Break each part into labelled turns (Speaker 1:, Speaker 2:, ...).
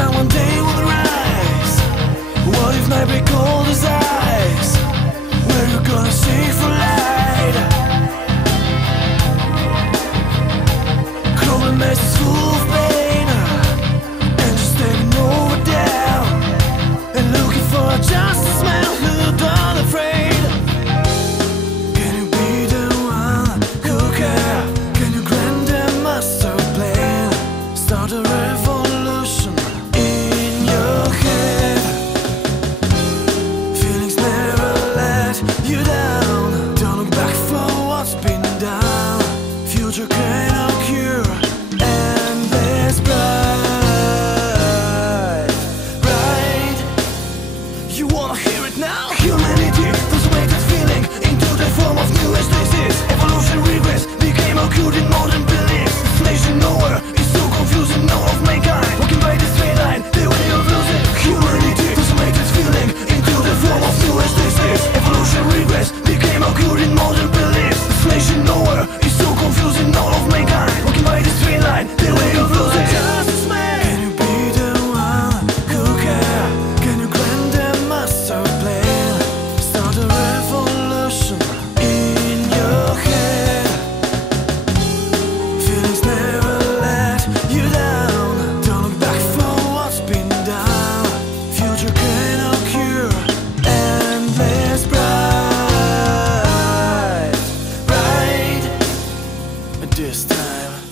Speaker 1: sun one day will rise What if night be cold as ice? Where you gonna see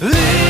Speaker 1: Live.